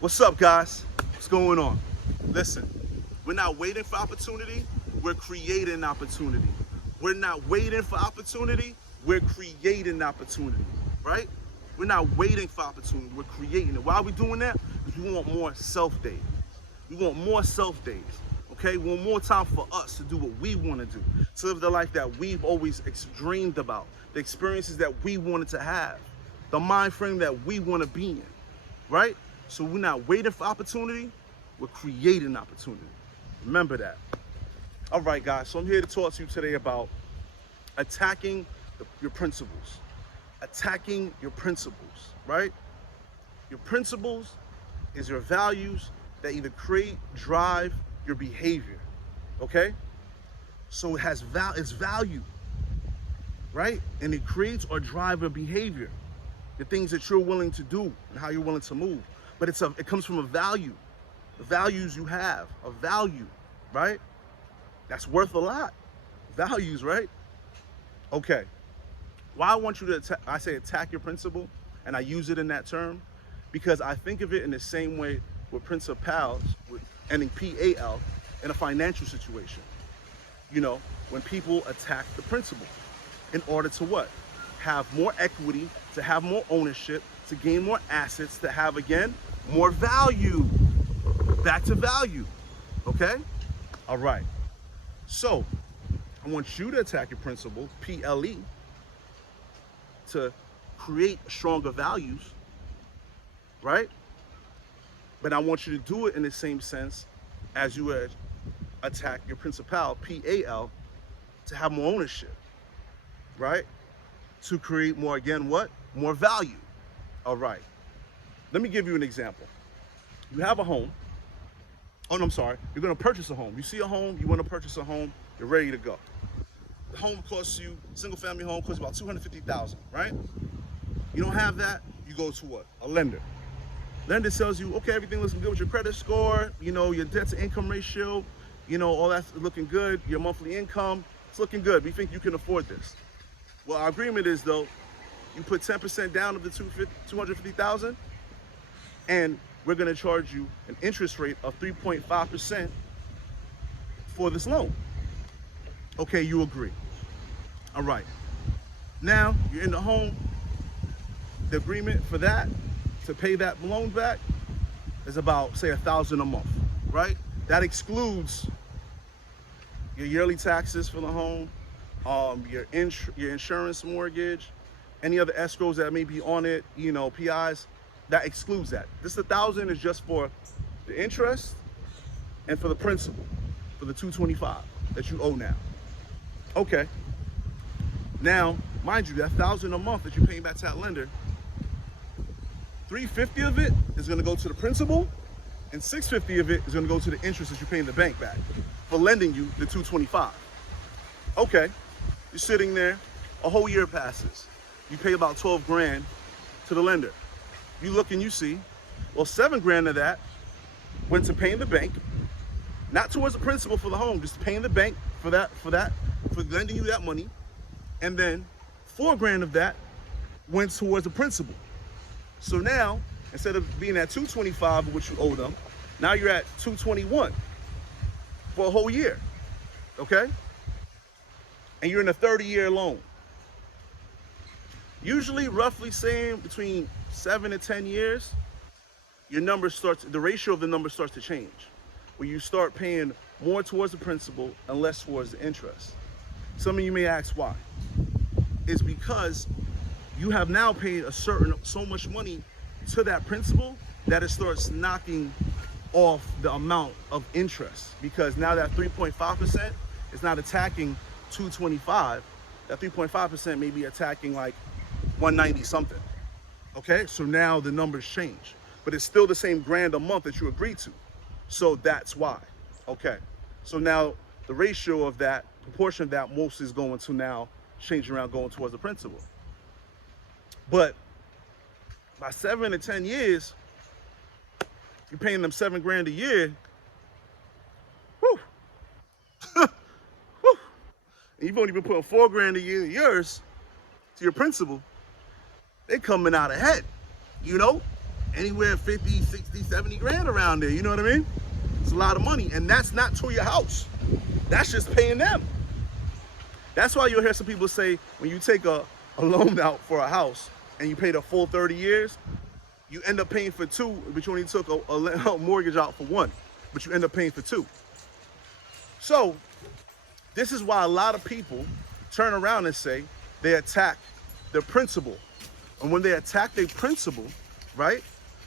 What's up, guys? What's going on? Listen, we're not waiting for opportunity, we're creating opportunity. We're not waiting for opportunity, we're creating opportunity, right? We're not waiting for opportunity, we're creating it. Why are we doing that? Because we want more self days. We want more self days, okay? We want more time for us to do what we want to do, to live the life that we've always dreamed about, the experiences that we wanted to have, the mind frame that we want to be in, right? So we're not waiting for opportunity, we're creating opportunity. Remember that. All right, guys, so I'm here to talk to you today about attacking your principles. Attacking your principles, right? Your principles is your values that either create, drive your behavior, okay? So it has it's value, right? And it creates or drives your behavior, the things that you're willing to do and how you're willing to move. But it comes from a value, the values you have, a value, right? That's worth a lot. Values, right? Okay. Why I want you to, I say attack your principle, and I use it in that term, because I think of it in the same way with principals, with ending PAL, in a financial situation. You know, when people attack the principle in order to what? Have more equity, to have more ownership, to gain more assets, to have, again, more value. Back to value, okay? All right. So, I want you to attack your principle, PLE, to create stronger values, right? But I want you to do it in the same sense as you would attack your principal, PAL, to have more ownership, right? To create more, again, what? More value. All right. Let me give you an example. You have a home. Oh, no, I'm sorry. You're going to purchase a home. You see a home, you want to purchase a home, you're ready to go. The home costs you, single family home costs about $250,000, right? You don't have that, you go to what? A lender. Lender tells you, okay, everything looks good with your credit score, you know, your debt to income ratio, you know, all that's looking good, your monthly income, it's looking good. We think you can afford this. Well, our agreement is, though, you put 10% down of the $250,000, and we're going to charge you an interest rate of 3.5% for this loan. Okay, you agree. All right. Now, you're in the home. The agreement for that, to pay that loan back, is about, say, $1,000 a month, right? That excludes your yearly taxes for the home, your insurance, mortgage, any other escrows that may be on it, you know, PIs. That excludes that. This $1,000 is just for the interest and for the principal, for the $225 that you owe now. Okay. Now, mind you, that $1,000 a month that you're paying back to that lender, $350 of it is going to go to the principal, and $650 of it is going to go to the interest that you're paying the bank back for lending you the $225. Okay. You're sitting there, a whole year passes. You pay about 12 grand to the lender. You look and you see, well, 7 grand of that went to paying the bank, not towards the principal for the home, just paying the bank for lending you that money. And then 4 grand of that went towards the principal. So now, instead of being at 225 of what you owe them, now you're at 221 for a whole year, okay? And you're in a 30-year loan. Usually, roughly saying between 7 to 10 years, the ratio of the number starts to change, where you start paying more towards the principal and less towards the interest. Some of you may ask why. It's because you have now paid so much money to that principal that it starts knocking off the amount of interest, because now that 3.5% is not attacking 225. That 3.5% may be attacking like 190 something. Okay, so now the numbers change, but it's still the same grand a month that you agreed to. So that's why. Okay, so now the ratio of that, proportion of that, most is going to now change around, going towards the principal. But by 7 to 10 years, you're paying them 7 grand a year. Whew. Whew. And you've only been putting 4 grand a year of yours to your principal. They're coming out ahead, you know? anywhere 50, 60, 70 grand around there. You know what I mean? It's a lot of money. And that's not to your house. That's just paying them. That's why you'll hear some people say when you take a loan out for a house and you pay the full 30 years, you end up paying for 2, but you only took a mortgage out for 1, but you end up paying for 2. So this is why a lot of people turn around and say they attack their principal. And when they attack their principal, right,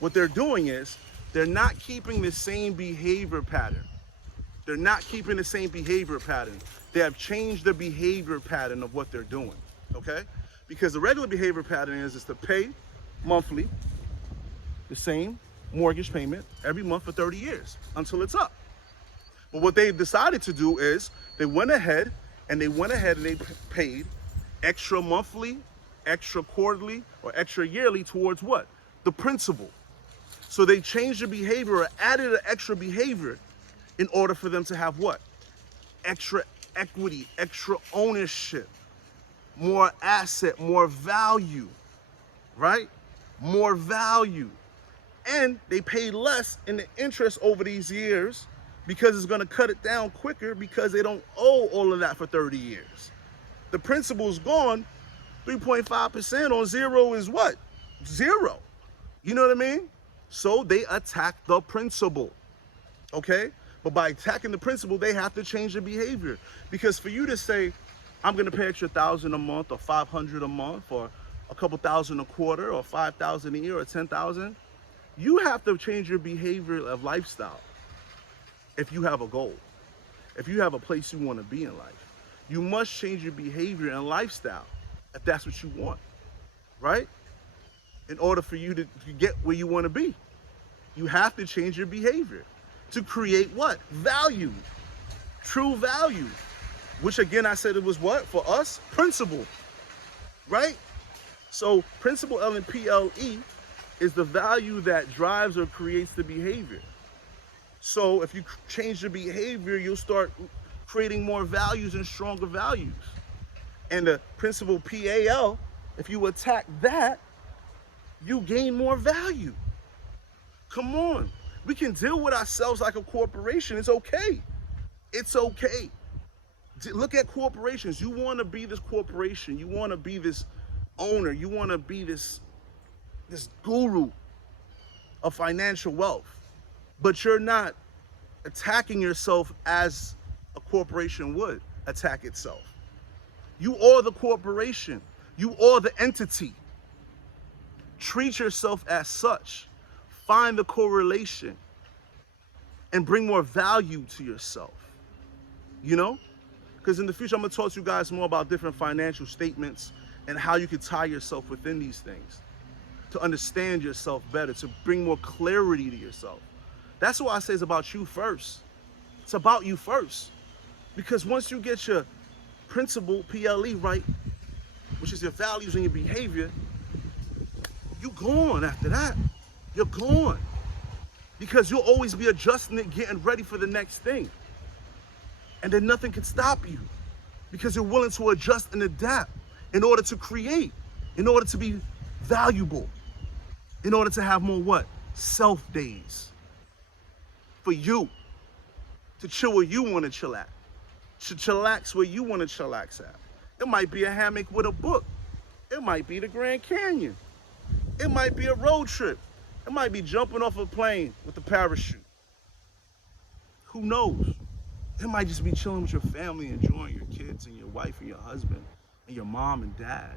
what they're doing is they're not keeping the same behavior pattern. They're not keeping the same behavior pattern. They have changed the behavior pattern of what they're doing, okay? Because the regular behavior pattern is to pay monthly the same mortgage payment every month for 30 years until it's up. But what they've decided to do is they went ahead and they paid extra monthly, extra quarterly, or extra yearly towards what? The principal. So they changed the behavior or added an extra behavior in order for them to have what? Extra equity, extra ownership, more asset, more value, right? More value. And they pay less in the interest over these years because it's gonna cut it down quicker because they don't owe all of that for 30 years. The principal's gone, 3.5% on 0 is what? 0. You know what I mean? So they attack the principal, okay? But by attacking the principal, they have to change their behavior. Because for you to say, I'm gonna pay extra $1,000 a month or $500 a month or a couple thousand a quarter or $5,000 a year or $10,000, you have to change your behavior of lifestyle if you have a goal. If you have a place you wanna be in life, you must change your behavior and lifestyle if that's what you want, right? In order for you to get where you wanna be, you have to change your behavior to create what? Value, true value, which again, I said it was what? For us, principle, right? So principle, L-N-P-L-E, is the value that drives or creates the behavior. So if you change the behavior, you'll start creating more values and stronger values. And the principle P-A-L, if you attack that, you gain more value. Come on. We can deal with ourselves like a corporation. It's okay. It's okay. Look at corporations. You want to be this corporation. You want to be this owner. You want to be this guru of financial wealth. But you're not attacking yourself as a corporation would attack itself. You are the corporation. You are the entity. Treat yourself as such. Find the correlation and bring more value to yourself, you know? Because in the future, I'm gonna talk to you guys more about different financial statements and how you can tie yourself within these things to understand yourself better, to bring more clarity to yourself. That's why I say it's about you first. It's about you first. Because once you get your principle, P-L-E, right, which is your values and your behavior, you're gone after that. You're gone. Because you'll always be adjusting it, getting ready for the next thing. And then nothing can stop you. Because you're willing to adjust and adapt in order to create, in order to be valuable, in order to have more what? Self days. For you. To chill where you want to chill at. To chillax where you want to chillax at. It might be a hammock with a book. It might be the Grand Canyon. It might be a road trip. It might be jumping off a plane with a parachute. Who knows? It might just be chilling with your family, enjoying your kids and your wife and your husband and your mom and dad.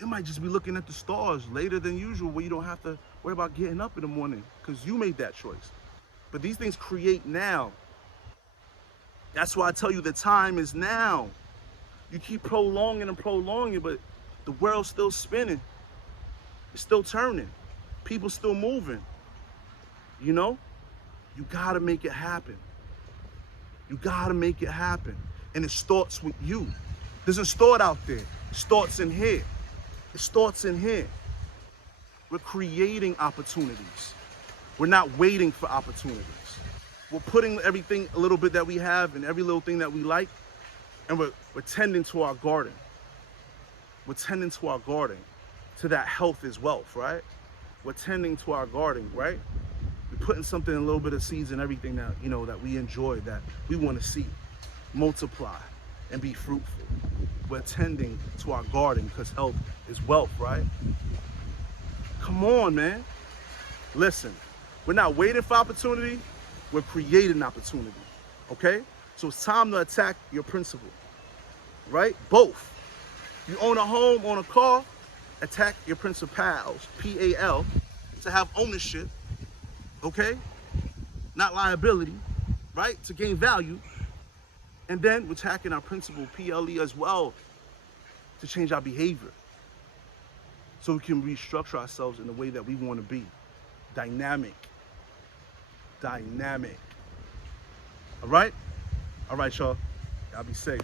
It might just be looking at the stars later than usual where you don't have to worry about getting up in the morning because you made that choice. But these things create now. That's why I tell you the time is now. You keep prolonging and prolonging, but the world's still spinning. It's still turning. People still moving. You know? You gotta make it happen. You gotta make it happen. And it starts with you. It doesn't start out there. It starts in here. It starts in here. We're creating opportunities. We're not waiting for opportunities. We're putting everything, a little bit that we have and every little thing that we like, and we're tending to our garden. We're tending to our garden, to that health is wealth, right? we're tending to our garden, right? We're putting something, a little bit of seeds and everything that, you know, that we enjoy, that we want to see multiply and be fruitful. We're tending to our garden because health is wealth, right? Come on, man. Listen, we're not waiting for opportunity, we're creating opportunity, okay? So it's time to attack your principle, right? Both. You own a home, own a car, attack your principals, P-A-L, to have ownership, okay? Not liability, right? To gain value. And then we're attacking our principle, P-L-E, as well, to change our behavior. So we can restructure ourselves in the way that we want to be. Dynamic. All right? All right, y'all. Y'all be safe.